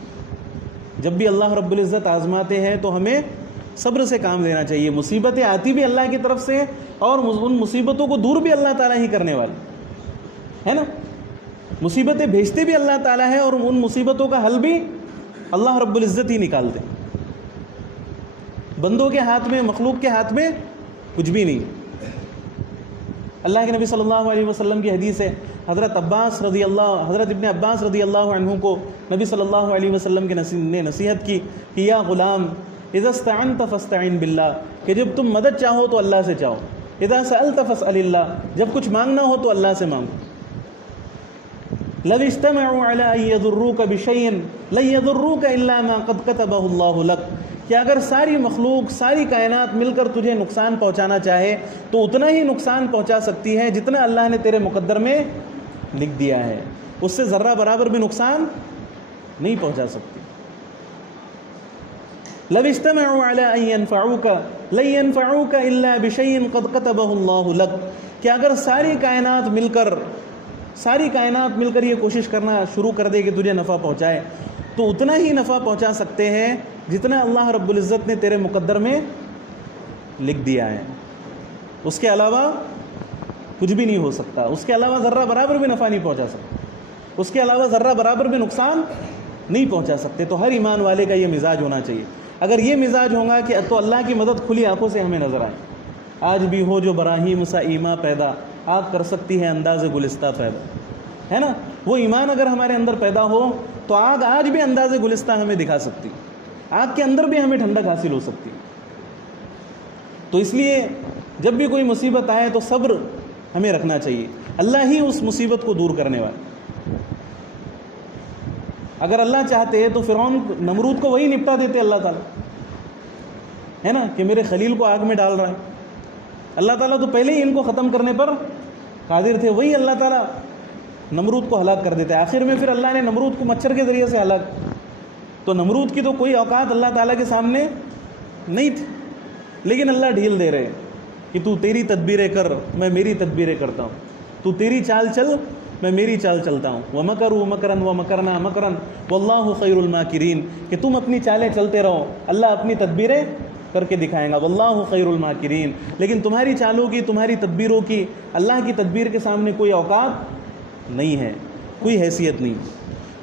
جب بھی اللہ رب العزت آزماتے ہیں تو ہمیں صبر سے کام لینا چاہیے. مصیبتیں آتی بھی اللہ کی طرف سے اور ان مصیبتوں کو دور بھی اللہ تعالیٰ ہی کرنے والے, ہے نا. مصیبتیں بھیجتے بھی اللہ تعالیٰ ہے اور ان مصیبتوں کا حل بھی اللہ رب العزت ہی نکالتے. بندوں کے ہاتھ میں, مخلوق کے ہاتھ میں کچھ بھی نہیں. اللہ کے نبی صلی اللہ علیہ وسلم کی حدیث ہے, حضرت ابن عباس رضی اللہ عنہ کو نبی صلی اللہ علیہ وسلم نے نصیحت کی کہ یا غلام اذا استعنت فاستعن باللہ, کہ جب تم مدد چاہو تو اللہ سے چاہو. اذا سألت فاسأل اللہ, جب کچھ مانگنا ہو تو اللہ سے مانگو. لو اجتمعوا على ان يضروك بشيء لن يضروك الا ما قد كتبه الله لك, کہ اگر ساری مخلوق, ساری کائنات مل کر تجھے نقصان پہنچانا چاہے تو اتنا ہی نقصان پہنچا سکتی ہے جتنا اللہ نے تیرے مقدر میں لکھ دیا ہے, اس سے ذرہ برابر بھی نقصان نہیں پہنچا سکتی. لو اجتمعوا على ان ينفعوك لن ينفعوك الا بشيء قد كتبه الله لك، کہ اگر ساری کائنات مل کر یہ کوشش کرنا شروع کر دے کہ تجھے نفع پہنچائے، تو اتنا ہی نفع پہنچا سکتے ہیں جتنا اللہ رب العزت نے تیرے مقدر میں لکھ دیا ہے، اس کے علاوہ کچھ بھی نہیں ہو سکتا، اس کے علاوہ ذرہ برابر بھی نفع نہیں پہنچا سکتا، اس کے علاوہ ذرہ برابر بھی نقصان نہیں پہنچا سکتے۔ تو ہر ایمان والے کا یہ مزاج ہونا چاہیے۔ اگر یہ مزاج ہوگا کہ تو اللہ کی مدد کھلی آنکھوں سے ہمیں نظر آئے۔ آج بھی ہو جو براہیم سا ایما پیدا، آگ کر سکتی ہے انداز گلستہ پیدا، ہے نا؟ وہ ایمان اگر ہمارے اندر پیدا ہو تو آگ آج بھی انداز گلستہ ہمیں دکھا سکتی، آگ کے اندر بھی ہمیں ٹھنڈک حاصل ہو سکتی۔ تو اس لیے جب بھی کوئی مصیبت آئے تو صبر ہمیں رکھنا چاہیے، اللہ ہی اس مصیبت کو دور کرنے والا۔ اگر اللہ چاہتے تو فرعون نمرود کو وہی نپٹا دیتے اللہ تعالیٰ، ہے نا، کہ میرے خلیل کو آگ میں ڈال رہا ہے۔ اللہ تعالیٰ تو پہلے ہی ان کو ختم کرنے پر قادر تھے، وہی اللہ تعالیٰ نمرود کو ہلاک کر دیتے۔ آخر میں پھر اللہ نے نمرود کو مچھر کے ذریعے سے ہلاک، تو نمرود کی تو کوئی اوقات اللہ تعالیٰ کے سامنے نہیں تھی، لیکن اللہ ڈھیل دے رہے کہ تو تیری تدبیریں کر، میں میری تدبیریں کرتا ہوں، تو تیری چال چل، میں میری چال چلتا ہوں۔ وَمَكَرُوا مَكْرًا وَمَكَرْنَا مَكْرًا وَاللَّهُ خَيْرُ الْمَاكِرِينَ، کہ تم اپنی چالیں چلتے رہو، اللہ اپنی تدبیریں کر کے دکھائیں گا۔ وَاللَّهُ خَيْرُ الْمَاكِرِينَ، لیکن تمہاری چالوں کی، تمہاری تدبیروں کی اللہ کی تدبیر کے سامنے کوئی اوقات نہیں ہے، کوئی حیثیت نہیں۔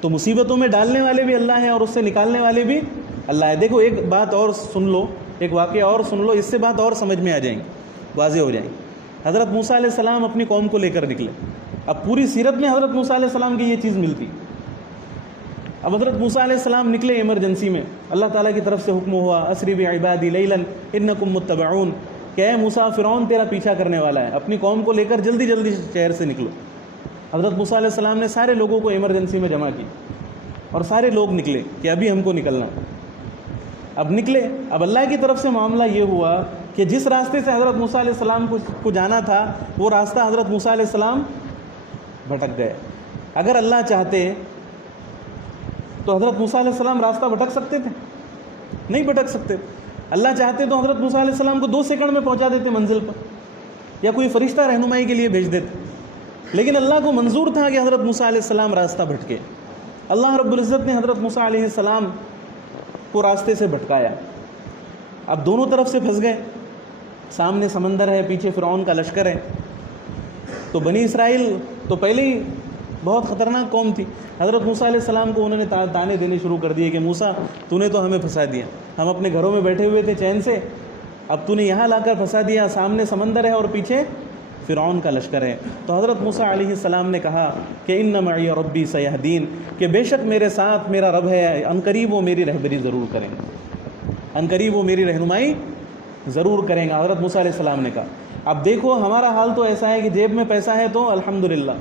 تو مصیبتوں میں ڈالنے والے بھی اللہ ہیں اور اس سے نکالنے والے بھی اللہ ہے۔ دیکھو ایک بات اور سن لو، ایک واقعہ اور سن لو، اس سے بات اور سمجھ میں آ جائیں گی، واضح ہو جائیں گی۔ حضرت موسیٰ علیہ السلام اپنی قوم کو لے کر نکلے۔ اب پوری سیرت میں حضرت موسیٰ علیہ السلام کی یہ چیز ملتی۔ اب حضرت موسیٰ علیہ السلام نکلے ایمرجنسی میں، اللہ تعالیٰ کی طرف سے حکم ہوا اسری بعبادی لیلا انکم متبعون، کہ اے موسیٰ فرعون تیرا پیچھا کرنے والا ہے، اپنی قوم کو لے کر جلدی جلدی شہر سے نکلو۔ حضرت موسیٰ علیہ السلام نے سارے لوگوں کو ایمرجنسی میں جمع کی اور سارے لوگ نکلے کہ ابھی ہم کو نکلنا۔ اب نکلے، اب اللہ کی طرف سے معاملہ یہ ہوا کہ جس راستے سے حضرت موسیٰ علیہ السلام کو جانا تھا وہ راستہ حضرت موسیٰ علیہ السلام بھٹک گئے۔ اگر اللہ چاہتے تو حضرت موسیٰ علیہ السلام راستہ بھٹک سکتے تھے؟ نہیں بھٹک سکتے۔ اللہ چاہتے تو حضرت موسیٰ علیہ السلام کو 2 سیکنڈ میں پہنچا دیتے منزل پر، یا کوئی فرشتہ رہنمائی کے لیے بھیج دیتے، لیکن اللہ کو منظور تھا کہ حضرت موسیٰ علیہ السلام راستہ بھٹکے۔ اللہ رب العزت نے حضرت موسیٰ علیہ السلام کو راستے سے بھٹکایا۔ اب دونوں طرف سے پھنس گئے، سامنے سمندر ہے، پیچھے فرعون کا لشکر ہے۔ تو بنی اسرائیل تو پہلے ہی بہت خطرناک قوم تھی، حضرت موسیٰ علیہ السلام کو انہوں نے تانے دینے شروع کر دیے کہ موسیٰ تو نے تو ہمیں پھنسا دیا، ہم اپنے گھروں میں بیٹھے ہوئے تھے چین سے، اب تو نے یہاں لا کر پھنسا دیا، سامنے سمندر ہے اور پیچھے فرعون کا لشکر ہے۔ تو حضرت موسیٰ علیہ السلام نے کہا کہ ان معی ربی سیہدین، کہ بے شک میرے ساتھ میرا رب ہے، عنقریب وہ میری رہبری ضرور کریں گے، عنقریب وہ میری رہنمائی ضرور کریں گا، حضرت موسیٰ علیہ السلام نے کہا۔ اب دیکھو ہمارا حال تو ایسا ہے کہ جیب میں پیسہ ہے تو الحمدللہ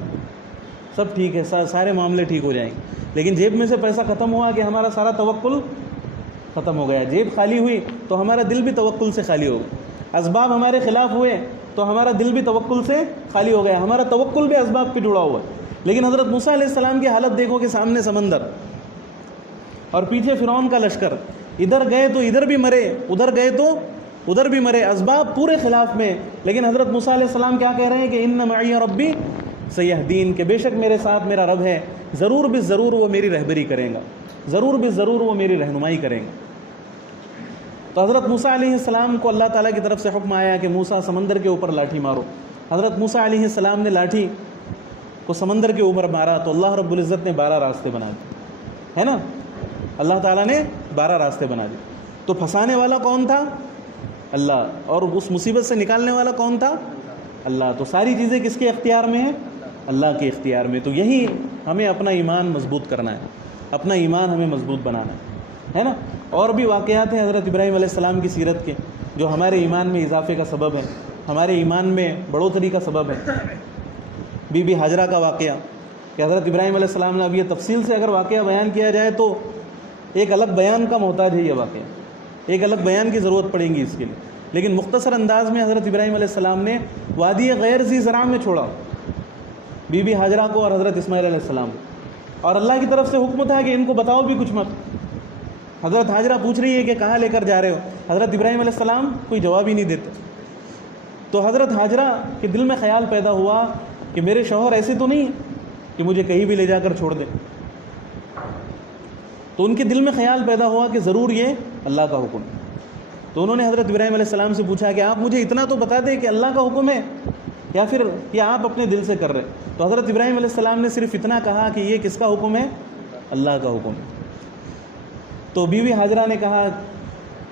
سب ٹھیک ہے، سارے معاملے ٹھیک ہو جائیں گے، لیکن جیب میں سے پیسہ ختم ہوا کہ ہمارا سارا توکل ختم ہو گیا۔ جیب خالی ہوئی تو ہمارا دل بھی توکل سے خالی ہو گیا، اسباب ہمارے خلاف ہوئے تو ہمارا دل بھی توکل سے خالی ہو گیا، ہمارا توکل بھی اسباب پہ جڑا ہوا ہے۔ لیکن حضرت موسیٰ علیہ السلام کی حالت دیکھو کہ سامنے سمندر اور پیچھے فرعون کا لشکر، ادھر گئے تو ادھر بھی مرے، ادھر گئے تو ادھر بھی مرے، اسباب پورے خلاف میں، لیکن حضرت موسیٰ علیہ السلام کیا کہہ رہے ہیں کہ ان معی ربی سیہدین، کہ بے شک میرے ساتھ میرا رب ہے، ضرور بھی ضرور وہ میری رہبری کریں گا، ضرور بھی ضرور وہ میری رہنمائی کریں گا۔ تو حضرت موسیٰ علیہ السلام کو اللہ تعالیٰ کی طرف سے حکم آیا کہ موسیٰ سمندر کے اوپر لاٹھی مارو۔ حضرت موسیٰ علیہ السلام نے لاٹھی کو سمندر کے اوپر مارا تو اللہ رب العزت نے 12 راستے بنا دیے، ہے نا، اللہ تعالیٰ نے 12 راستے بنا دیے۔ تو پھنسانے والا کون تھا؟ اللہ، اور اس مصیبت سے نکالنے والا کون تھا؟ اللہ۔ تو ساری چیزیں کس کے اختیار میں ہیں؟ اللہ کے اختیار میں۔ تو یہی ہمیں اپنا ایمان مضبوط کرنا ہے، اپنا ایمان ہمیں مضبوط بنانا ہے نا۔ اور بھی واقعات ہیں حضرت ابراہیم علیہ السلام کی سیرت کے جو ہمارے ایمان میں اضافے کا سبب ہے، ہمارے ایمان میں بڑھوتری کا سبب ہے۔ بی بی ہاجرہ کا واقعہ کہ حضرت ابراہیم علیہ السلام نے، اب یہ تفصیل سے اگر واقعہ بیان کیا جائے تو ایک الگ بیان کا محتاج ہے یہ واقعہ، ایک الگ بیان کی ضرورت پڑے گی اس کے لیے، لیکن مختصر انداز میں حضرت ابراہیم علیہ السلام نے وادی غیر ذی زرع میں چھوڑا بی بی ہاجرہ کو اور حضرت اسماعیل علیہ السلام، اور اللہ کی طرف سے حکم تھا کہ ان کو بتاؤ بھی کچھ مت، حضرت حاجرہ پوچھ رہی ہے کہ کہاں لے کر جا رہے ہو؟ حضرت ابراہیم علیہ السلام کوئی جواب ہی نہیں دیتے. تو حضرت حاجرہ کے دل میں خیال پیدا ہوا کہ میرے شوہر ایسے تو نہیں ہیں کہ مجھے کہیں بھی لے جا کر چھوڑ دیں. تو ان کے دل میں خیال پیدا ہوا کہ ضرور یہ اللہ کا حکم ہے. تو انہوں نے حضرت ابراہیم علیہ السلام سے پوچھا کہ آپ مجھے اتنا تو بتا دیں کہ اللہ کا حکم ہے یا پھر یہ آپ اپنے دل سے کر رہے ہیں. تو حضرت ابراہیم علیہ السلام نے صرف اتنا کہا کہ یہ کس کا حکم ہے؟ اللہ کا حکم ہے. تو بیوی حاجرہ نے کہا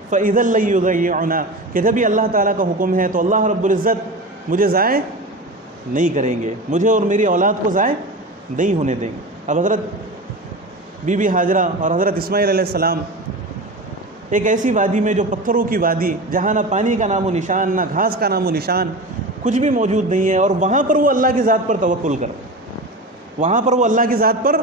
فَإِذَا لَيُضَيِّعُنَا کہ جب یہ اللہ تعالیٰ کا حکم ہے تو اللہ رب العزت مجھے ضائع نہیں کریں گے, مجھے اور میری اولاد کو ضائع نہیں ہونے دیں گے. اب حضرت بی بی حاجرہ اور حضرت اسماعیل علیہ السلام ایک ایسی وادی میں جو پتھروں کی وادی, جہاں نہ پانی کا نام و نشان, نہ گھاس کا نام و نشان, کچھ بھی موجود نہیں ہے, اور وہاں پر وہ اللہ کی ذات پر توکل کر رہے ہیں, وہاں پر وہ اللہ کی ذات پر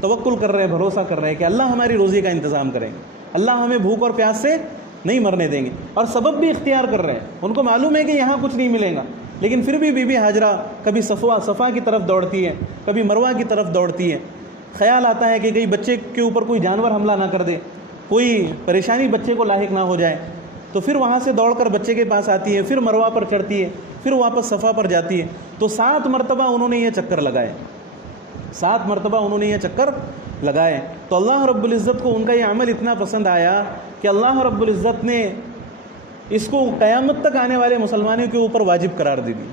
توکل کر رہے ہیں, بھروسہ کر رہے ہیں کہ اللہ ہماری روزی کا انتظام کریں گے, اللہ ہمیں بھوک اور پیاس سے نہیں مرنے دیں گے, اور سبب بھی اختیار کر رہے ہیں. ان کو معلوم ہے کہ یہاں کچھ نہیں ملے گا, لیکن پھر بھی بی بی حاجرہ کبھی صفا کی طرف دوڑتی ہے, کبھی مروہ کی طرف دوڑتی ہے. خیال آتا ہے کہ کہیں بچے کے اوپر کوئی جانور حملہ نہ کر دے, کوئی پریشانی بچے کو لاحق نہ ہو جائے. تو پھر وہاں سے دوڑ کر بچے کے پاس آتی ہے, پھر مروہ پر چڑھتی ہے, پھر واپس صفا پر جاتی ہے. تو 7 مرتبہ انہوں نے یہ چکر لگائے, 7 مرتبہ انہوں نے یہ چکر لگائے. تو اللہ رب العزت کو ان کا یہ عمل اتنا پسند آیا کہ اللہ رب العزت نے اس کو قیامت تک آنے والے مسلمانوں کے اوپر واجب قرار دے دی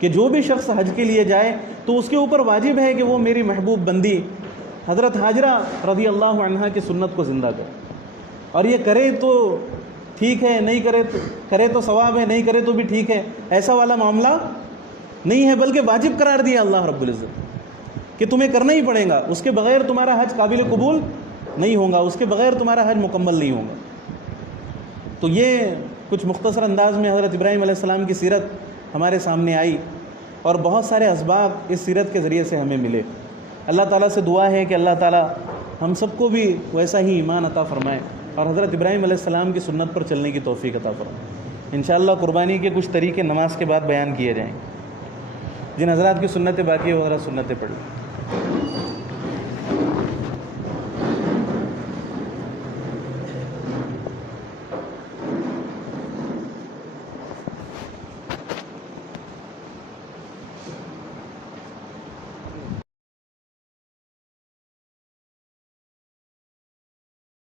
کہ جو بھی شخص حج کے لیے جائے تو اس کے اوپر واجب ہے کہ وہ میری محبوب بندی حضرت حاجرہ رضی اللہ عنہا کی سنت کو زندہ کرے. اور یہ کرے تو ٹھیک ہے, نہیں کرے تو ثواب ہے, نہیں کرے تو بھی ٹھیک ہے, ایسا والا معاملہ نہیں ہے, بلکہ واجب قرار دیا اللہ رب العزت کہ تمہیں کرنا ہی پڑے گا, اس کے بغیر تمہارا حج قابل قبول نہیں ہوگا, اس کے بغیر تمہارا حج مکمل نہیں ہوگا. تو یہ کچھ مختصر انداز میں حضرت ابراہیم علیہ السلام کی سیرت ہمارے سامنے آئی, اور بہت سارے اسباب اس سیرت کے ذریعے سے ہمیں ملے. اللہ تعالیٰ سے دعا ہے کہ اللہ تعالیٰ ہم سب کو بھی ویسا ہی ایمان عطا فرمائے اور حضرت ابراہیم علیہ السلام کی سنت پر چلنے کی توفیق عطا فرمائے. انشاءاللہ قربانی کے کچھ طریقے نماز کے بعد بیان کیے جائیں. جن حضرات کی سنتیں باقی ہے وہ حضرات سنتیں پڑھ لیں.